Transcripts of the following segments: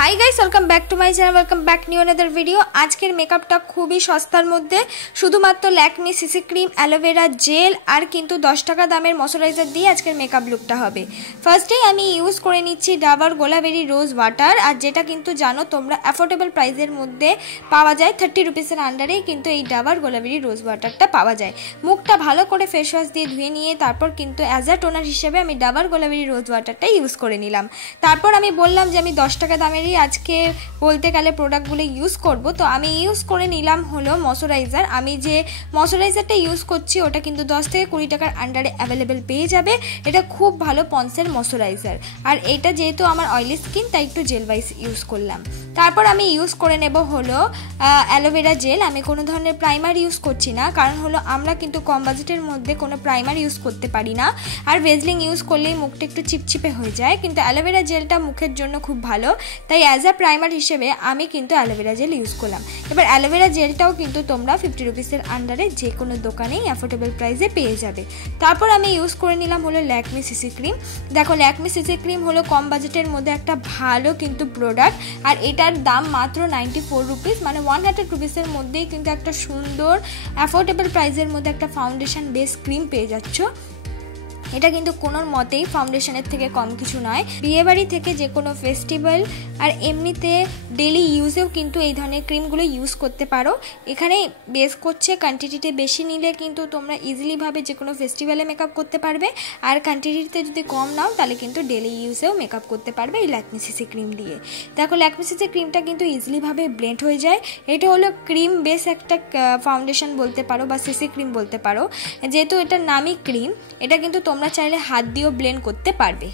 High guys welcome back to my channel welcome back new another video. आजकेर मेकअपटा खूबी सस्तार मध्य शुधुमात्र Lakme CC cream aloe vera gel और किन्तु 10 टाका दामेर मयश्चाराइजार दिए आजकेर मेकअप लुकटा होबे। फार्स्टेई आमी यूज करे निচ্ছি डाबर गोलाबेरी रोज वाटार और जेटा किन्तु जानो तोमरा अफोर्डेबल प्राइसेर मध्य पाওয়া যায় 30 रुपिसের आंडारेই किन्तु এই ডাবার গোলাবেরি रोज वाटारটা पाওয়া যায়। मुखटा भालो करे फेस वाश दिए धुए निয়ে तारपर किन्तु एज अ टोनार हिसेबे आमी डाबर गोलाबेरी रोज वाटारटा यूज करे निलाम। तारपर आमी बोललाम जे आमी 10 टाका दामेर आज के बोलते गেলে প্রোডাক্টগুলো ইউজ করব। তো আমি ইউজ করে নিলাম হলো ময়শ্চারাইজার। আমি যে ময়শ্চারাইজারটা ইউজ করছি ওটা কিন্তু 10 থেকে 20 টাকার আন্ডারে अवेलेबल পেয়ে যাবে। এটা খুব ভালো পন্সের ময়শ্চারাইজার আর এটা যেহেতু আমার অয়েলি স্কিন তাই একটু জেল ওয়াইজ ইউজ করলাম। তারপর আমি ইউজ করে নেব হলো অ্যালোভেরা জেল। আমি কোনো ধরনের প্রাইমার ইউজ করছি না, কারণ হলো আমরা কিন্তু কম বাজেটের মধ্যে কোনো প্রাইমার ইউজ করতে পারি না আর ভেজলিং ইউজ করলেই মুখটা একটু চিপচিপে হয়ে যায়, কিন্তু অ্যালোভেরা জেলটা মুখের জন্য খুব ভালো। তাই एज अ प्राइमार हिसेबे आमी किन्तु एलोवेरा जेल यूज करलाम। एबार एलोवेरा जेलटाओ किन्तु तोमरा 50 रुपिसের आंडारे जे कोनो दोकानेई अफोर्डेबल प्राइसे पेये जाबे। तारपर आमी यूज करे निलाम हलो लैक्मे सीसी क्रीम। देखो लैक्मे सीसी क्रीम हलो कम बाजेटेर मध्य एकटा भालो किन्तु प्रोडक्ट और एटार दाम मात्र 94 रुपिस, माने 100 रुपिसের मध्येई किन्तु एकटा सुंदर अफोर्डेबल प्राइसेर मध्य एकटा फाउंडेशन बेस क्रीम पेये जाচ্ছো। এটা কিন্তু কোনো মতেই ফাউন্ডেশনের থেকে কম কিছু নয়। বিয়ে বাড়ি থেকে যে কোনো ফেস্টিভ্যাল আর এমনিতে ডেইলি ইউজেও কিন্তু এই ধরনের ক্রিমগুলো ইউজ করতে পারো। এখানে বেস করছে কোয়ান্টিটিতে বেশি নিলে কিন্তু তোমরা ইজিলি ভাবে যে কোনো ফেস্টিভ্যালে মেকআপ করতে পারবে, আর কোয়ান্টিটিতে যদি কম নাও তাহলে কিন্তু ডেইলি ইউজেও মেকআপ করতে পারবে এই ল্যাকমে সিসি ক্রিম দিয়ে। দেখো ল্যাকমে সিসি ক্রিমটা কিন্তু ইজিলি ভাবে ব্লেন্ড হয়ে যায়। এটা হলো ক্রিম বেস একটা ফাউন্ডেশন বলতে পারো বা সিসি ক্রিম বলতে পারো। যেহেতু এটার নামই ক্রিম, এটা কিন্তু তোমরা চাইলে হাত দিয়েও ব্লেন্ড করতে পারবে।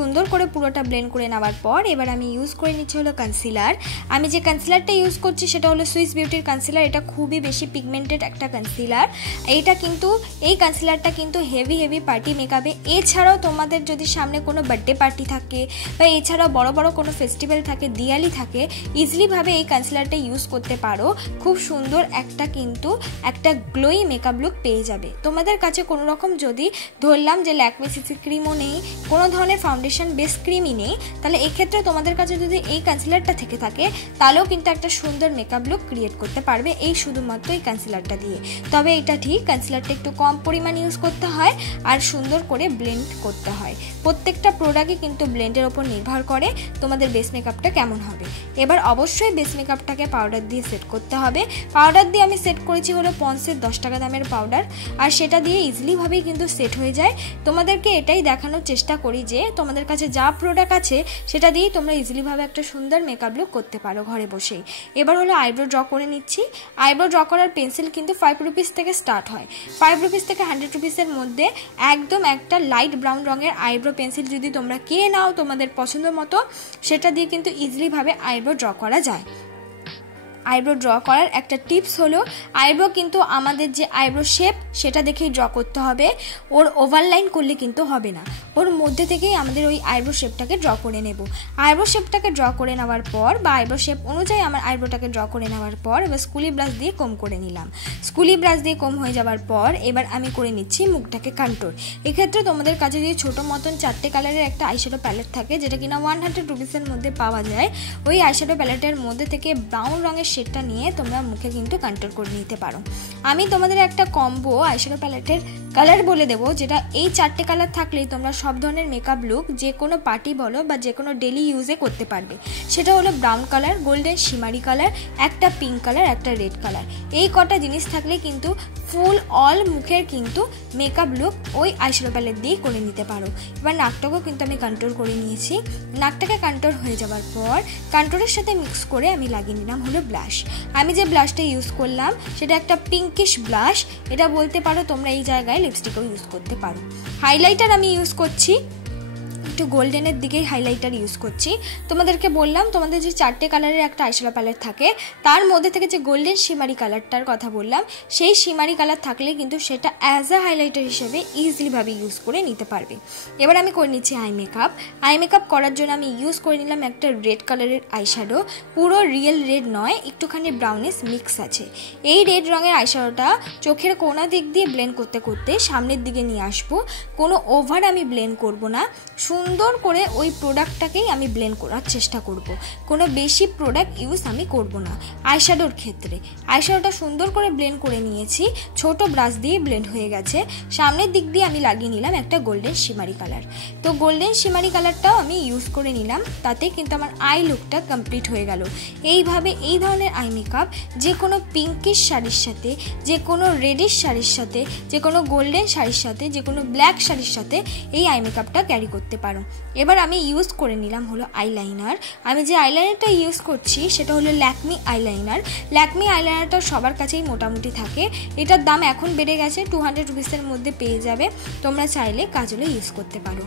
সুন্দর করে পুরোটা ব্লেন্ড করে নেওয়ার পর এবার আমি ইউজ করে নিচ্ছি হলো কনসিলার। আমি যে কনসিলারটা ইউজ করছি সেটা হলো সুইস বিউটির কনসিলার। এটা খুবই বেশি পিগমেন্টেড একটা কনসিলার। এইটা কিন্তু এই কনসিলারটা কিন্তু হেভি পার্টি মেকআপে, এছাড়াও তোমাদের যদি সামনে কোনো বার্থডে পার্টি থাকে বা এছাড়াও বড় বড় কোনো ফেস্টিভ্যাল থাকে, দিওয়ালি থাকে, ইজিলি ভাবে এই কনসিলারটা ইউজ করতে পারো। খুব সুন্দর একটা গ্লোই মেকআপ লুক পেয়ে যাবে। তোমাদের কাছে কোনো রকম যদি ধরলাম যে ল্যাকমে সিসি ক্রিমও নেই, কোনো ধরনের ফাউন্ডেশন বেস ক্রিমই নেই, তাহলে এই ক্ষেত্রে তোমাদের কাছে যদি এই কনসিলারটা থেকে থাকে তাহলেও কিন্তু একটা সুন্দর মেকআপ লুক ক্রিয়েট করতে পারবে এই শুধুমাত্র এই কনসিলারটা দিয়ে। তবে এটা ঠিক কনসিলারটা একটু কম পরিমাণ ইউজ করতে হয় আর সুন্দর করে ব্লেন্ড করতে হয়। প্রত্যেকটা প্রোডাক্টই কিন্তু ব্লেন্ডের ওপর নির্ভর করে তোমাদের বেস মেকআপটা কেমন হবে। এবার অবশ্যই বেস মেকআপটাকে পাউডার দিয়ে সেট করতে হবে। পাউডার দিয়ে আমি সেট করেছি হলো পন্সের 10 টাকা দামের পাউডার, আর সেটা দিয়ে ইজিলি ভাবেই কিন্তু সেট হয়ে যায়। তোমাদেরকে এটাই দেখানোর চেষ্টা করি যে তোমাদের কাছে যা প্রোডাক্ট আছে সেটা দিয়েই তোমরা ইজিলি ভাবে একটা সুন্দর মেকআপ লুক করতে পারো ঘরে বসেই। এবার হলো আইব্রো ড্র করে নিচ্ছি। আইব্রো ড্র করার পেন্সিল কিন্তু 5 রুপিস থেকে স্টার্ট হয়। 5 রুপিস থেকে 100 রুপিসের মধ্যে একদম একটা লাইট ব্রাউন রঙের আইব্রো পেন্সিল যদি তোমরা কিনে নাও তোমাদের পছন্দ মতো, সেটা দিয়ে কিন্তু ইজিলি ভাবে আইব্রো ড্র করা যায়। আইব্রো ড্র করার একটা টিপস হলো আইব্রো কিন্তু আমাদের যে আইব্রো শেপ সেটা দেখেই ড্র করতে হবে, ওর ওভারলাইন করলে কিন্তু হবে না। ওর মধ্যে থেকেই আমাদের ওই আইব্রো শেপটাকে ড্র করে নেব। আইব্রো শেপটাকে ড্র করে নেওয়ার পর বা আইব্রো শেপ অনুযায়ী আমার আইব্রোটাকে ড্র করে নেওয়ার পর এবার স্কুলি ব্রাশ দিয়ে কম করে নিলাম। স্কুলি ব্রাশ দিয়ে কম হয়ে যাওয়ার পর এবার আমি করে নিচ্ছি মুখটাকে কন্ট্রোল। এক্ষেত্রে তোমাদের কাছে যদি ছোটো মতন 4টে কালারের একটা আইশ্যাডো প্যালেট থাকে যেটা কিনা 100 রুপিসের মধ্যে পাওয়া যায়, ওই আইশ্যাডো প্যালেটের মধ্যে থেকে ব্রাউন রঙের শেডটা নিয়ে তোমরা মুখে কিন্তু কন্ট্রোল করে নিতে পারো। আমি তোমাদের একটা কম্বো আইশ্যাডো প্যালেটের কালার বলে দেবো, যেটা এই 4টে কালার থাকলেই তোমরা সব ধরনের মেকআপ লুক যে কোনো পার্টি বলো বা যে কোনো ডেলি ইউজে করতে পারবে। সেটা হলো ব্রাউন কালার, গোল্ডেন শিমারি কালার, একটা পিঙ্ক কালার, একটা রেড কালার। এই কটা জিনিস থাকলে কিন্তু ফুল অল মুখের কিন্তু মেকআপ লুক ওই আইশ্যাডো প্যালেট দিয়েই করে নিতে পারো। এবার নাকটাকেও কিন্তু আমি কন্ট্রোল করে নিয়েছি। নাকটাকে কন্ট্রোল হয়ে যাওয়ার পর কন্ট্রোলের সাথে মিক্স করে আমি লাগিয়ে নিলাম হলো ব্লাশ। আমি যে ব্লাশটা ইউজ করলাম সেটা একটা পিঙ্কিশ ব্লাশ। এটা বলতে পারো তোমরা এই জায়গায় লিপস্টিকও ইউজ করতে পারো। হাইলাইটার আমি ইউজ করছি একটু গোল্ডেনের দিকেই হাইলাইটার ইউজ করছি। তোমাদেরকে বললাম তোমাদের যে 4টে কালারের একটা আইশ্যাডো প্যালেট থাকে, তার মধ্যে থেকে যে গোল্ডেন শিমারি কালারটার কথা বললাম, সেই শিমারি কালার থাকলে কিন্তু সেটা অ্যাজ আ হাইলাইটার হিসেবে ইজিলিভাবে ইউজ করে নিতে পারবে। এবার আমি করে নিচ্ছি আই মেকআপ। আই মেকআপ করার জন্য আমি ইউজ করে নিলাম একটা রেড কালারের আইশ্যাডো। পুরো রিয়েল রেড নয়, একটুখানি ব্রাউনিশ মিক্স আছে। এই রেড রঙের আইশ্যাডোটা চোখের কোনা দিক দিয়ে ব্লেন্ড করতে করতে সামনের দিকে নিয়ে আসবো। কোনো ওভার আমি ব্লেন্ড করব না, সুন্দর করে ওই প্রোডাক্টটাকেই আমি ব্লেন্ড করার চেষ্টা করব। কোনো বেশি প্রোডাক্ট ইউজ আমি করব না আইশ্যাডোর ক্ষেত্রে। আইশ্যাডোটা সুন্দর করে ব্লেন্ড করে নিয়েছি, ছোট ব্রাশ দিয়ে ব্লেন্ড হয়ে গেছে। সামনের দিক দিয়ে আমি লাগিয়ে নিলাম একটা গোল্ডেন শিমারি কালার। তো গোল্ডেন শিমারি কালারটাও আমি ইউজ করে নিলাম, তাতে কিন্তু আমার আই লুকটা কমপ্লিট হয়ে গেল। এইভাবে এই ধরনের আই মেকআপ যে কোনো পিঙ্কিশ শাড়ির সাথে, যে কোনো রেডিশ শাড়ির সাথে, যে কোনো গোল্ডেন শাড়ির সাথে, যে কোনো ব্ল্যাক শাড়ির সাথে এই আই মেকআপটা ক্যারি করতে পারো। এবার আমি ইউজ করে নিলাম হলো আইলাইনার। আমি যে আইলাইনারটা ইউজ করছি সেটা হলো ল্যাকমি আইলাইনার। ল্যাকমি আইলাইনারটা সবার কাছেই মোটামুটি থাকে, এটার দাম এখন বেড়ে গেছে, 200 রুপিসের মধ্যে পেয়ে যাবে। তোমরা চাইলে কাজলও ইউজ করতে পারো।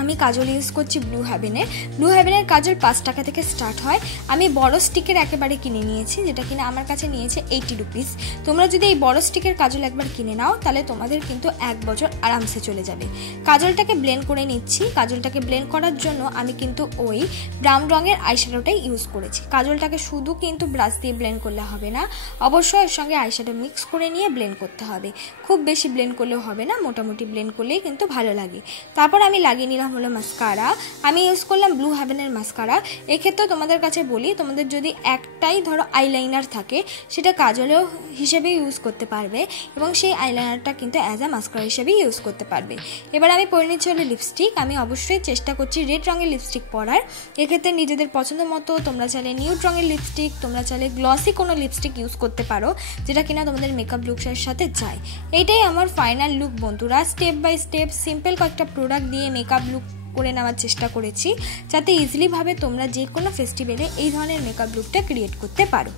আমি কাজল ইউজ করছি ব্লু হেভেনের। ব্লু হেভেনের কাজল 5 টাকা থেকে স্টার্ট হয়। আমি বড় স্টিকের একেবারে কিনে নিয়েছি, যেটা কিনা আমার কাছে নিয়েছে 80 রুপিস। তোমরা যদি এই বড় স্টিকের কাজল একবার কিনে নাও তাহলে তোমাদের কিন্তু 1 বছর আরামসে চলে যাবে। কাজলটাকে ব্লেন্ড করে নিচ্ছি। কাজলটাকে ব্লেন্ড করার জন্য আমি কিন্তু ওই ব্রাউন রঙের আইশ্যাডোটাই ইউজ করেছি। কাজলটাকে শুধু কিন্তু ব্রাশ দিয়ে ব্লেন্ড করলে হবে না, অবশ্যই এর সঙ্গে আইশ্যাডো মিক্স করে নিয়ে ব্লেন্ড করতে হবে। খুব বেশি ব্লেন্ড করলেও হবে না, মোটামুটি ব্লেন্ড করলেই কিন্তু ভালো লাগে। তারপর আমি লাগিয়ে নিলাম হলো মাস্কারা। আমি ইউজ করলাম ব্লু হেভেনের মাস্কারা। এক্ষেত্রে তোমাদের কাছে বলি, তোমাদের যদি একটাই ধরো আইলাইনার থাকে সেটা কাজলেও হিসেবে ইউজ করতে পারবে এবং সেই আইলাইনারটা কিন্তু অ্যাজ আ মাস্কারা হিসেবেই ইউজ করতে পারবে। এবার আমি পরে নিচ্ছি হলো লিপস্টিক। আমি অবশ্যই চেষ্টা করছি রেড রঙের লিপস্টিক পরার। এক্ষেত্রে নিজেদের পছন্দ মতো তোমরা চাইলে নিউড রঙের লিপস্টিক, তোমরা চাইলে গ্লসি কোনো লিপস্টিক ইউজ করতে পারো, যেটা কিনা তোমাদের মেকআপ লুকসের সাথে যায়। এইটাই আমার ফাইনাল লুক বন্ধুরা। স্টেপ বাই স্টেপ সিম্পল কয়েকটা প্রোডাক্ট দিয়ে মেকআপ লুক করে নেওয়ার চেষ্টা করেছি, যাতে ইজিলিভাবে তোমরা যে কোনো ফেস্টিভ্যালে এই ধরনের মেকআপ লুকটা ক্রিয়েট করতে পারো।